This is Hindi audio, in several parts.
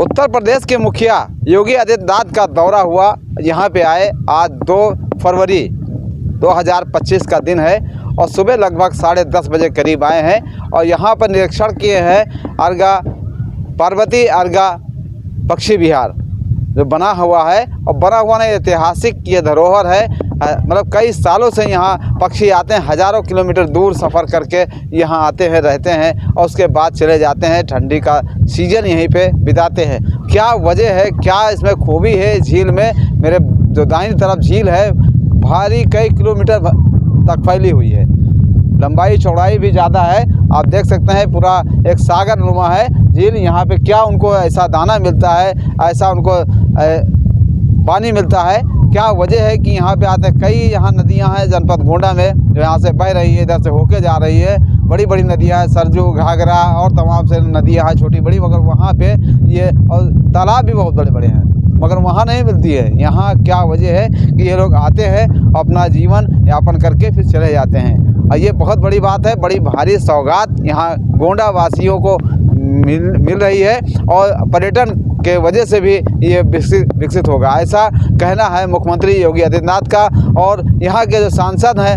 उत्तर प्रदेश के मुखिया योगी आदित्यनाथ का दौरा हुआ। यहाँ पे आए आज 2 फरवरी 2025 का दिन है और सुबह लगभग 10:30 बजे करीब आए हैं और यहाँ पर निरीक्षण किए हैं पार्वती अर्गा पक्षी विहार जो बना हुआ है। और बना हुआ नहीं, ऐतिहासिक ये धरोहर है। मतलब कई सालों से यहाँ पक्षी आते हैं, हज़ारों किलोमीटर दूर सफ़र करके यहाँ आते हैं, रहते हैं और उसके बाद चले जाते हैं। ठंडी का सीज़न यहीं पे बिताते हैं। क्या वजह है, क्या इसमें खूबी है झील में? मेरे जो दाहिनी तरफ झील है भारी कई किलोमीटर तक फैली हुई है, लंबाई चौड़ाई भी ज़्यादा है। आप देख सकते हैं पूरा एक सागर नुमा है झील। यहाँ पे क्या उनको ऐसा दाना मिलता है, ऐसा उनको पानी मिलता है? क्या वजह है कि यहाँ पे आते हैं? कई यहाँ नदियाँ हैं जनपद गोंडा में जो यहाँ से बह रही है, इधर से होके जा रही है। बड़ी बड़ी नदियाँ हैं, सरजू, घाघरा और तमाम से नदियाँ हैं छोटी बड़ी, मगर वहाँ पे ये और तालाब भी बहुत बड़े बड़े हैं मगर वहाँ नहीं मिलती है। यहाँ क्या वजह है कि ये लोग आते हैं, अपना जीवन यापन करके फिर चले जाते हैं। और ये बहुत बड़ी बात है, बड़ी भारी सौगात यहाँ गोंडा वासियों को मिल रही है और पर्यटन के वजह से भी ये विकसित होगा, ऐसा कहना है मुख्यमंत्री योगी आदित्यनाथ का। और यहाँ के जो सांसद हैं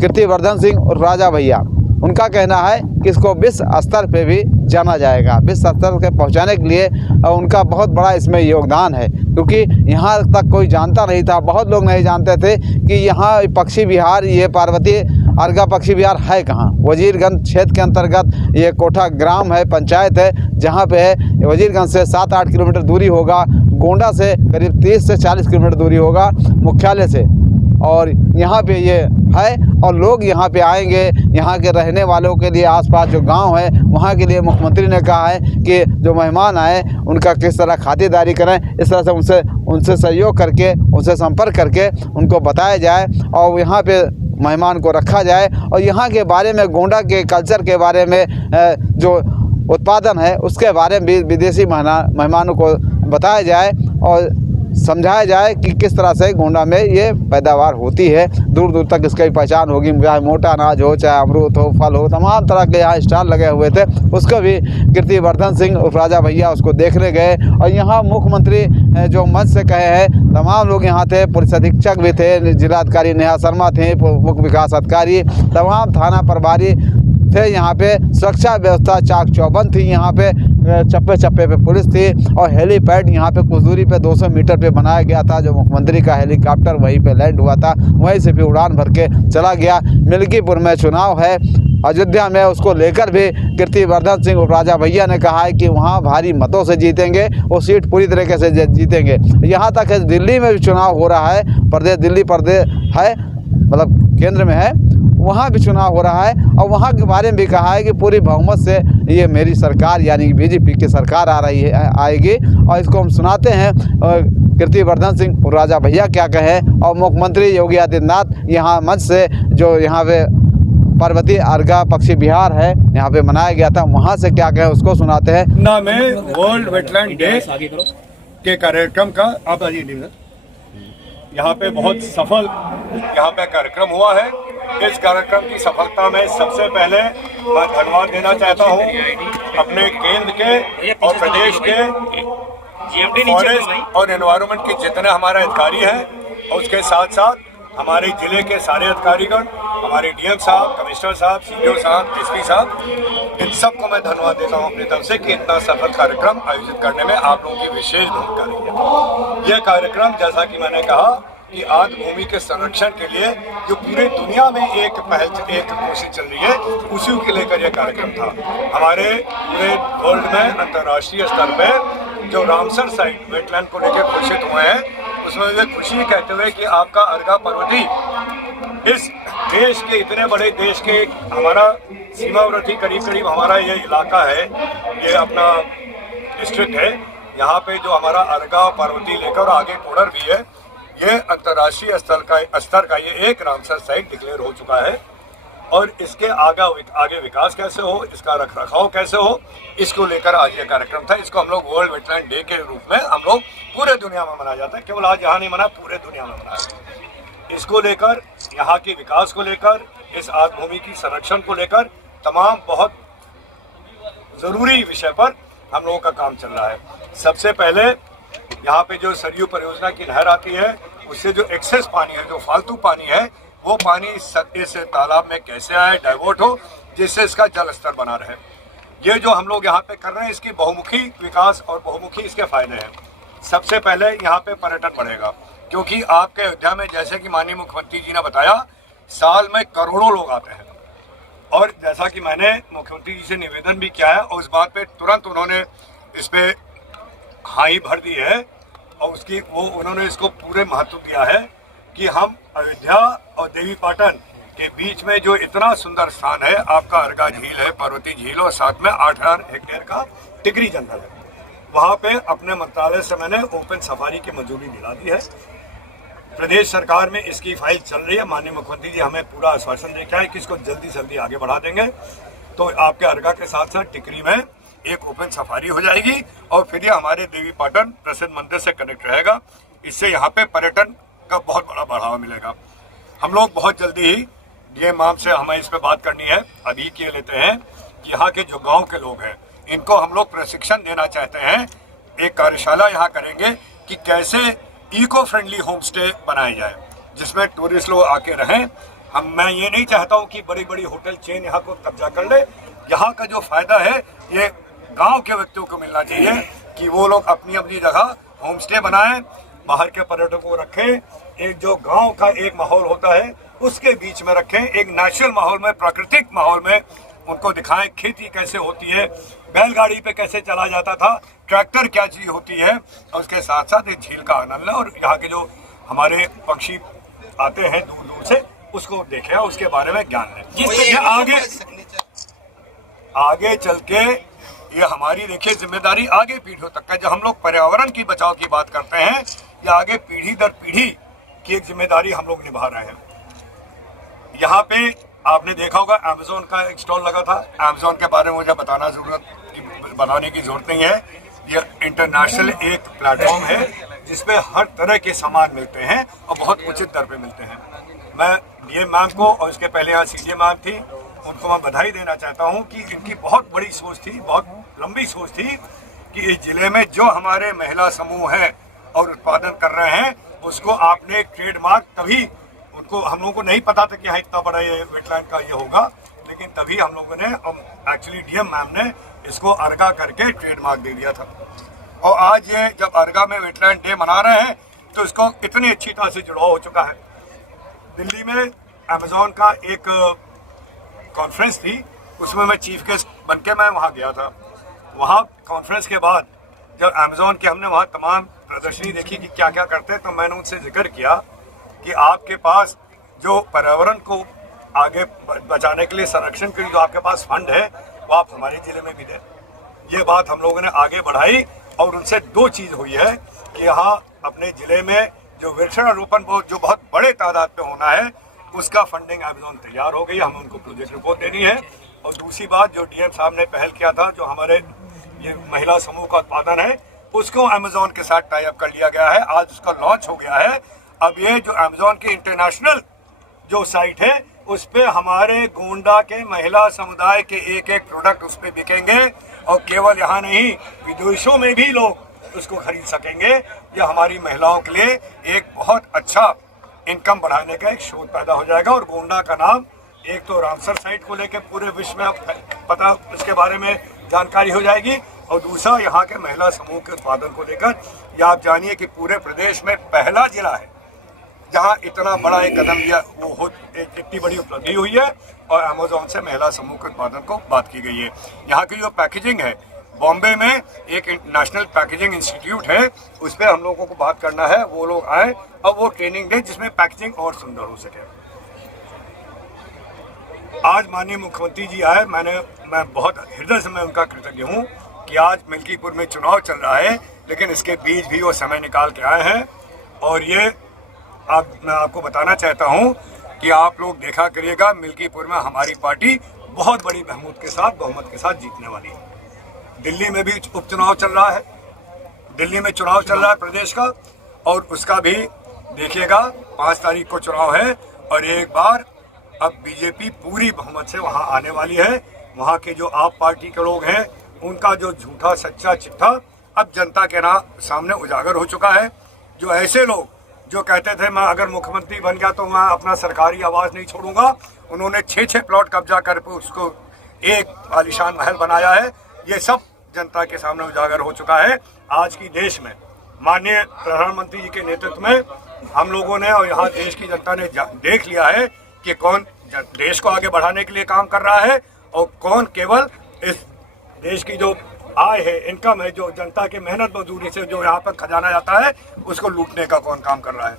कीर्तिवर्धन सिंह और राजा भैया, उनका कहना है कि इसको विश्व स्तर पे भी जाना जाएगा। विश्व स्तर के पहुँचाने के लिए उनका बहुत बड़ा इसमें योगदान है, क्योंकि यहाँ तक कोई जानता नहीं था, बहुत लोग नहीं जानते थे कि यहाँ पक्षी विहार, ये पार्वती अर्गा पक्षी विहार है कहाँ। वजीरगंज क्षेत्र के अंतर्गत ये कोठा ग्राम है, पंचायत है, जहाँ पे है वजीरगंज से 7-8 किलोमीटर दूरी होगा, गोंडा से करीब 30 से 40 किलोमीटर दूरी होगा मुख्यालय से। और यहाँ पे ये है और लोग यहाँ पे आएंगे। यहाँ के रहने वालों के लिए, आसपास जो गांव है वहाँ के लिए मुख्यमंत्री ने कहा है कि जो मेहमान आए उनका किस तरह खातिरदारी करें, इस तरह से उनसे सहयोग करके, उनसे संपर्क करके उनको बताया जाए और यहाँ पे मेहमान को रखा जाए। और यहाँ के बारे में, गोंडा के कल्चर के बारे में, जो उत्पादन है उसके बारे में भी विदेशी मेहमानों को बताया जाए और समझाया जाए कि किस तरह से गोंडा में ये पैदावार होती है। दूर दूर तक इसकी पहचान होगी, चाहे मोटा अनाज हो, चाहे अमरूद हो, फल हो, तमाम तरह के यहाँ स्टॉल लगे हुए थे। उसको भी कीर्तिवर्धन सिंह और राजा भैया उसको देखने गए और यहाँ मुख्यमंत्री जो मंच से कहे हैं, तमाम लोग यहाँ थे। पुलिस अधीक्षक भी थे, जिलाधिकारी नेहा शर्मा थे, मुख्य विकास अधिकारी, तमाम थाना प्रभारी थे। यहाँ पे सुरक्षा व्यवस्था चाक चौबंद थी। यहाँ पे चप्पे चप्पे पे पुलिस थी और हेलीपैड यहाँ पे कुछ दूरी पे 200 मीटर पे बनाया गया था। जो मुख्यमंत्री का हेलीकॉप्टर वहीं पे लैंड हुआ था, वहीं से भी उड़ान भर के चला गया। मिल्कीपुर में चुनाव है अयोध्या में, उसको लेकर भी कीर्तिवर्धन सिंह और राजा भैया ने कहा है कि वहाँ भारी मतों से जीतेंगे, वो सीट पूरी तरीके से जीतेंगे। यहाँ तक है दिल्ली में भी चुनाव हो रहा है, प्रदेश दिल्ली प्रदेश है, मतलब केंद्र में है, वहाँ भी चुनाव हो रहा है और वहाँ के बारे में भी कहा है कि पूरी बहुमत से ये मेरी सरकार यानी बीजेपी की सरकार आएगी। और इसको हम सुनाते हैं कीर्तिवर्धन सिंह और राजा भैया क्या कहें और मुख्यमंत्री योगी आदित्यनाथ यहाँ मंच से, जो यहाँ पे पार्वती अर्गा पक्षी विहार है यहाँ पे मनाया गया था, वहाँ से क्या कहें उसको सुनाते हैं। ना में वर्ल्ड वेटलैंड डे के कार्यक्रम का आप यहाँ पे बहुत सफल यहाँ पे कार्यक्रम हुआ है। इस कार्यक्रम की सफलता में सबसे पहले मैं धन्यवाद देना चाहता हूँ अपने केंद्र के और प्रदेश के फॉरेस्ट और एनवायरनमेंट के जितने हमारे अधिकारी हैं और उसके साथ साथ हमारे जिले के सारे अधिकारीगण, हमारे डीएम साहब, कमिश्नर साहब, सीडीओ साहब, एसपी साहब, इन सबको मैं धन्यवाद देता हूँ अपनी तरफ से कि इतना सफल कार्यक्रम आयोजित करने में आप लोगों की विशेष भूमिका रही है। यह कार्यक्रम, जैसा कि मैंने कहा कि आद्य भूमि के संरक्षण के लिए जो पूरे दुनिया में एक कोशिश चल रही है, उसी के लेकर यह कार्यक्रम था। हमारे पूरे वर्ल्ड में अंतर्राष्ट्रीय स्तर पर जो रामसर साइट वेटलैंड को लेकर घोषित हुए हैं, उसमें वे खुशी कहते हुए कि आपका अर्गा पर्वती इस देश के, इतने बड़े देश के, हमारा सीमावर्ती करीब हमारा ये इलाका है, ये अपना डिस्ट्रिक्ट है, यहाँ पे जो हमारा अर्गा पर्वती लेकर आगे कोडर भी है, ये अंतर्राष्ट्रीय स्तर का ये एक रामसर साइट डिक्लेयर हो चुका है। और इसके आगे विकास कैसे हो, इसका रखरखाव कैसे हो, इसको लेकर आज ये कार्यक्रम था। इसको हम लोग वर्ल्ड वेटलैंड डे के रूप में हम लोग पूरे दुनिया में मनाया जाता है, केवल आज यहाँ नहीं मना, पूरे दुनिया में मनाया। इसको लेकर, यहाँ के विकास को लेकर, इस आद्य भूमि की संरक्षण को लेकर तमाम बहुत ज़रूरी विषय पर हम लोगों का काम चल रहा है। सबसे पहले यहाँ पे जो सरयू परियोजना की नहर आती है, उससे जो एक्सेस पानी है, जो फालतू पानी है, वो पानी इस तालाब में कैसे आए, डाइवर्ट हो, जिससे इसका जल स्तर बना रहे। ये जो हम लोग यहाँ पे कर रहे हैं, इसकी बहुमुखी विकास और बहुमुखी इसके फायदे हैं। सबसे पहले यहाँ पे पर्यटन बढ़ेगा, क्योंकि आपके अयोध्या में जैसे कि माननीय मुख्यमंत्री जी ने बताया, साल में करोड़ों लोग आते हैं। और जैसा कि मैंने मुख्यमंत्री जी से निवेदन भी किया है और उस बात पे तुरंत उन्होंने इस पे हाँ भर दी है और उन्होंने इसको पूरे महत्व दिया है कि हम अयोध्या और देवीपाटन के बीच में जो इतना सुंदर स्थान है, आपका अर्गा झील है, पार्वती झील, और साथ में 8000 हेक्टेयर का टिकरी जंगल है, वहाँ पे अपने मंत्रालय से मैंने ओपन सफारी की मंजूरी दिला दी है। प्रदेश सरकार में इसकी फाइल चल रही है। माननीय मुख्यमंत्री जी हमें पूरा आश्वासन दे के आए कि इसको जल्दी से जल्दी आगे बढ़ा देंगे। तो आपके अर्गा के साथ साथ टिकरी में एक ओपन सफारी हो जाएगी और फिर ये हमारे देवीपाटन प्रसिद्ध मंदिर से कनेक्ट रहेगा। इससे यहाँ पे पर्यटन का बहुत बड़ा बढ़ावा मिलेगा। हम लोग बहुत जल्दी ही डीएम मैम से हमें इस पर बात करनी है, अभी के लेते हैं कि यहाँ के जो गाँव के लोग हैं, इनको हम लोग प्रशिक्षण देना चाहते हैं। एक कार्यशाला यहाँ करेंगे कि कैसे इको फ्रेंडली होम स्टे बनाए जाए, जिसमें टूरिस्ट लोग आके रहें। मैं ये नहीं चाहता हूँ कि बड़ी बड़ी होटल चेन यहाँ को कब्जा कर ले। यहाँ का जो फायदा है ये गांव के व्यक्तियों को मिलना चाहिए कि वो लोग अपनी अपनी जगह होम स्टे बनाएं, बाहर के पर्यटकों को रखें। एक जो गांव का एक माहौल होता है उसके बीच में रखें, एक नेचुरल माहौल में, प्राकृतिक माहौल में उनको दिखाएं खेती कैसे होती है, बैलगाड़ी पे कैसे चला जाता था, ट्रैक्टर क्या चीज होती है, और उसके साथ साथ एक झील का आनंद लें और यहाँ के जो हमारे पक्षी आते हैं दूर दूर से उसको देखें और उसके बारे में ज्ञान लें। ये आगे चल के ये हमारी देखिए जिम्मेदारी आगे पीढ़ियों तक का, जब हम लोग पर्यावरण की बचाव की बात करते हैं, ये आगे पीढ़ी दर पीढ़ी की एक जिम्मेदारी हम लोग निभा रहे हैं। यहाँ पे आपने देखा होगा अमेज़न का एक स्टॉल लगा था। अमेज़न के बारे में मुझे बताने की जरूरत नहीं है। ये इंटरनेशनल एक प्लेटफॉर्म है जिसपे हर तरह के सामान मिलते हैं और बहुत उचित दर पे मिलते हैं। मैं डीएम मैम को और उसके पहले यहाँ सीडीएम मैम थी, उनको मैं बधाई देना चाहता हूँ कि इनकी बहुत बड़ी सोच थी, बहुत लंबी सोच थी कि इस जिले में जो हमारे महिला समूह है और उत्पादन कर रहे हैं उसको आपने ट्रेडमार्क, तभी उनको, हम लोगों को नहीं पता था कि यहाँ इतना बड़ा ये वेटलैंड का ये होगा, लेकिन तभी हम लोगों ने, एक्चुअली डीएम मैम ने इसको अर्गा करके ट्रेडमार्क दे दिया था। और आज ये जब अर्गा में वेटलैंड डे मना रहे हैं तो इसको इतनी अच्छी तरह से जुड़ाव हो चुका है। दिल्ली में अमेज़न का एक कॉन्फ्रेंस थी, उसमें मैं चीफ गेस्ट बन के मैं वहाँ गया था। वहाँ कॉन्फ्रेंस के बाद जब अमेज़न के हमने वहाँ तमाम प्रदर्शनी देखी कि क्या क्या करते हैं, तो मैंने उनसे जिक्र किया कि आपके पास जो पर्यावरण को आगे बचाने के लिए, संरक्षण के लिए जो आपके पास फंड है, वो आप हमारे जिले में भी दें। ये बात हम लोगों ने आगे बढ़ाई और उनसे दो चीज़ हुई है कि यहाँ अपने ज़िले में जो वृक्षारोपण जो बहुत बड़े तादाद पे होना है, उसका फंडिंग अमेज़न तैयार हो गई, हमें उनको प्रोजेक्ट रिपोर्ट देनी है। और दूसरी बात, जो डीएम साहब ने पहल किया था, जो हमारे ये महिला समूह का उत्पादन है, उसको अमेज़न के साथ टाई अप कर लिया गया है। आज उसका लॉन्च हो गया है। अब ये जो अमेज़न की इंटरनेशनल जो साइट है, उस पे हमारे गोंडा के महिला समुदाय के एक एक प्रोडक्ट उस पे बिकेंगे और केवल यहाँ नहीं, विदेशों में भी लोग उसको खरीद सकेंगे। ये हमारी महिलाओं के लिए एक बहुत अच्छा इनकम बढ़ाने का एक स्रोत पैदा हो जाएगा। और गोंडा का नाम, एक तो रामसर साइट को लेकर पूरे विश्व में पता, उसके बारे में जानकारी हो जाएगी, और दूसरा यहाँ के महिला समूह के उत्पादन को लेकर ये आप जानिए कि पूरे प्रदेश में पहला जिला है जहाँ इतना बड़ा एक कदम लिया, वो इतनी बड़ी उपलब्धि हुई है और अमेज़न से महिला समूह के उत्पादन को बात की गई है। यहाँ की जो पैकेजिंग है, बॉम्बे में एक नेशनल पैकेजिंग इंस्टीट्यूट है, उस पर हम लोगों को बात करना है, वो लोग आए और वो ट्रेनिंग दें जिसमें पैकेजिंग और सुंदर हो सके। आज माननीय मुख्यमंत्री जी आए, मैं बहुत हृदय से मैं उनका कृतज्ञ हूँ कि आज मिल्कीपुर में चुनाव चल रहा है, लेकिन इसके बीच भी वो समय निकाल के आए हैं। और ये मैं आपको बताना चाहता हूँ कि आप लोग देखा करिएगा, मिल्कीपुर में हमारी पार्टी बहुत बड़ी बहुमत के साथ जीतने वाली है। दिल्ली में भी उपचुनाव चल रहा है, दिल्ली में चुनाव चल रहा है प्रदेश का, और उसका भी देखिएगा 5 तारीख को चुनाव है। और एक बार अब बीजेपी पूरी बहुमत से वहाँ आने वाली है। वहाँ के जो आप पार्टी के लोग हैं उनका जो झूठा सच्चा चिट्ठा अब जनता के सामने उजागर हो चुका है। जो ऐसे लोग जो कहते थे मैं अगर मुख्यमंत्री बन गया तो मैं अपना सरकारी आवास नहीं छोड़ूंगा, उन्होंने 6 प्लॉट कब्जा कर उसको एक आलीशान महल बनाया है। ये सब जनता के सामने उजागर हो चुका है। आज की देश में माननीय प्रधानमंत्री जी के नेतृत्व में हम लोगों ने और यहाँ देश की जनता ने देख लिया है कि कौन देश को आगे बढ़ाने के लिए काम कर रहा है और कौन केवल इस देश की जो आय है, इनकम है, जो जनता के मेहनत मजदूरी से जो यहाँ पर खजाना जाता है, उसको लूटने का कौन काम कर रहा है।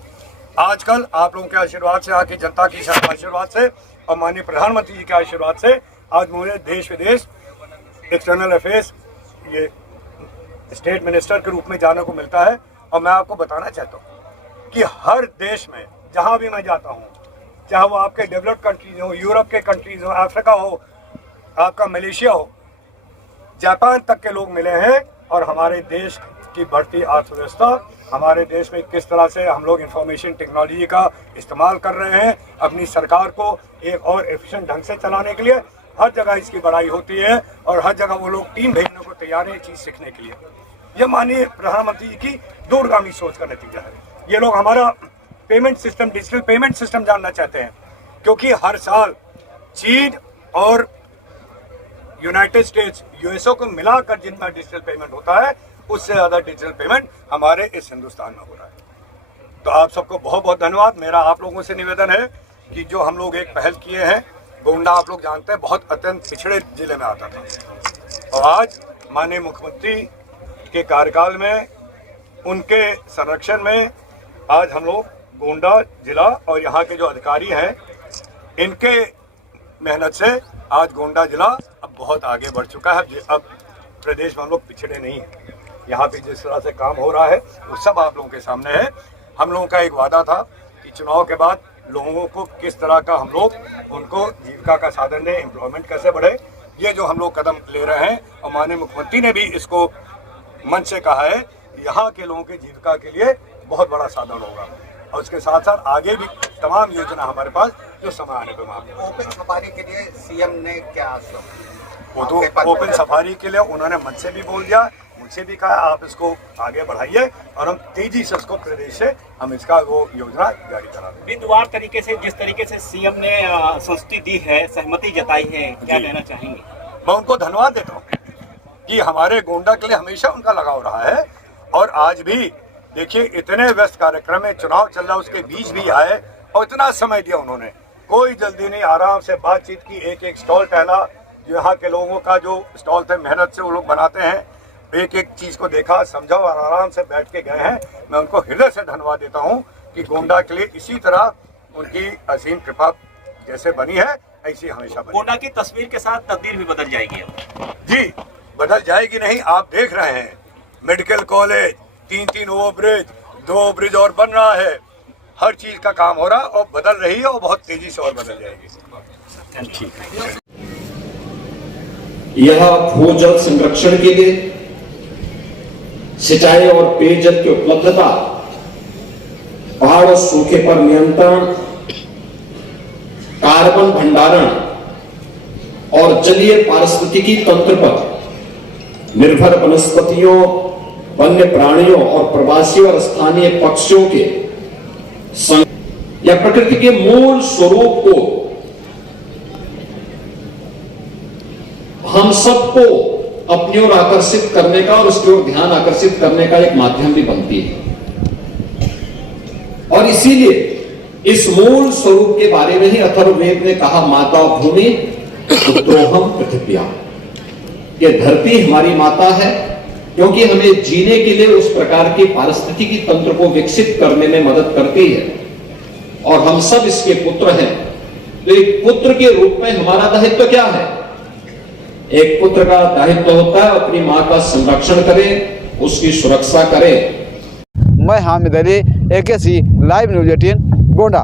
आजकल आप लोगों के आशीर्वाद से, आके जनता की आशीर्वाद से और माननीय प्रधानमंत्री जी के आशीर्वाद से आज मुझे देश विदेश एक्सटर्नल अफेयर्स ये स्टेट मिनिस्टर के रूप में जाने को मिलता है। और मैं आपको बताना चाहता हूँ कि हर देश में जहाँ भी मैं जाता हूँ, चाहे वो आपके डेवलप्ड कंट्रीज हो, यूरोप के कंट्रीज हो, अफ्रीका हो, आपका मलेशिया हो, जापान तक के लोग मिले हैं और हमारे देश की बढ़ती अर्थव्यवस्था, हमारे देश में किस तरह से हम लोग इंफॉर्मेशन टेक्नोलॉजी का इस्तेमाल कर रहे हैं अपनी सरकार को एक और एफिशिएंट ढंग से चलाने के लिए, हर जगह इसकी बड़ाई होती है और हर जगह वो लोग टीम भेजने को तैयार है ये चीज़ सीखने के लिए। ये माननीय प्रधानमंत्री जी की दूरगामी सोच का नतीजा है। ये लोग हमारा payment system, digital payment system जानना चाहते हैं, क्योंकि हर साल चीन और यूनाइटेड स्टेट्स, यूएसओ को मिलाकर जितना डिजिटल पेमेंट होता है उससे ज़्यादा डिजिटल पेमेंट हमारे इस हिंदुस्तान में हो रहा है। तो आप सबको बहुत बहुत धन्यवाद। मेरा आप लोगों से निवेदन है कि जो हम लोग एक पहल किए हैं, गोंडा आप लोग जानते हैं बहुत अत्यंत पिछड़े जिले में आता था और आज माननीय मुख्यमंत्री के कार्यकाल में उनके संरक्षण में आज हम लोग गोंडा जिला और यहाँ के जो अधिकारी हैं इनके मेहनत से आज गोंडा जिला अब बहुत आगे बढ़ चुका है। अब प्रदेश में हम लोग पिछड़े नहीं हैं। यहाँ पे जिस तरह से काम हो रहा है वो सब आप लोगों के सामने है। हम लोगों का एक वादा था कि चुनाव के बाद लोगों को किस तरह का हम लोग उनको जीविका का साधन दें, एम्प्लॉयमेंट कैसे बढ़े, ये जो हम लोग कदम ले रहे हैं और माननीय मुख्यमंत्री ने भी इसको मन से कहा है, यहाँ के लोगों की जीविका के लिए बहुत बड़ा साधन होगा और उसके साथ साथ आगे भी तमाम योजना हमारे पास जो समय आने पर मांग। ओपन सफारी के लिए सीएम ने क्या वो तो ओपन सफारी के लिए उन्होंने मुझसे भी बोल दिया, मुझसे भी कहा आप इसको आगे बढ़ाइए और हम तेजी से उसको प्रदेश से हम इसका वो योजना जारी करा दें। बिंदुवार तरीके से जिस तरीके से सीएम ने संस्तुति दी है, सहमति जताई है, क्या कहना चाहेंगे? मैं उनको धन्यवाद देता हूँ कि हमारे गोंडा के लिए हमेशा उनका लगाव रहा है और आज भी देखिए इतने व्यस्त कार्यक्रम में चुनाव चल रहा है उसके बीच भी आए और इतना समय दिया उन्होंने, कोई जल्दी नहीं, आराम से बातचीत की, एक एक स्टॉल टहला, यहाँ के लोगों का जो स्टॉल थे मेहनत से वो लोग बनाते हैं, एक एक चीज़ को देखा, समझा और आराम से बैठ के गए हैं। मैं उनको हृदय से धन्यवाद देता हूँ कि गोंडा के लिए इसी तरह उनकी असीम कृपा जैसे बनी है ऐसी हमेशा बनी। गोंडा की तस्वीर के साथ तकदीर भी बदल जाएगी अब। जी बदल जाएगी नहीं, आप देख रहे हैं मेडिकल कॉलेज, 3 ओवरब्रिज, 2 ओवरब्रिज और बन रहा है, हर चीज का काम हो रहा है और बदल रही है और बहुत तेजी से और बदल जाएगी। यह भूजल संरक्षण के लिए सिंचाई और पेयजल की उपलब्धता, बाढ़ और सूखे पर नियंत्रण, कार्बन भंडारण और जलीय पारिस्थितिकी तंत्र पर निर्भर वनस्पतियों, वन्य प्राणियों और प्रवासी और स्थानीय पक्षियों के या प्रकृति के मूल स्वरूप को हम सबको अपनी ओर आकर्षित करने का और उसकी ओर ध्यान आकर्षित करने का एक माध्यम भी बनती है। और इसीलिए इस मूल स्वरूप के बारे में ही अथर्ववेद ने कहा, माता भूमि पुत्रोहम पृथिव्या, ये धरती हमारी माता है क्योंकि हमें जीने के लिए उस प्रकार की पारिस्थितिकी तंत्र को विकसित करने में मदद करती है और हम सब इसके पुत्र हैं। तो एक पुत्र के रूप में हमारा दायित्व क्या है? एक पुत्र का दायित्व होता है अपनी मां का संरक्षण करे, उसकी सुरक्षा करे। मैं Hamid Ali, AKC live news 18 Gonda.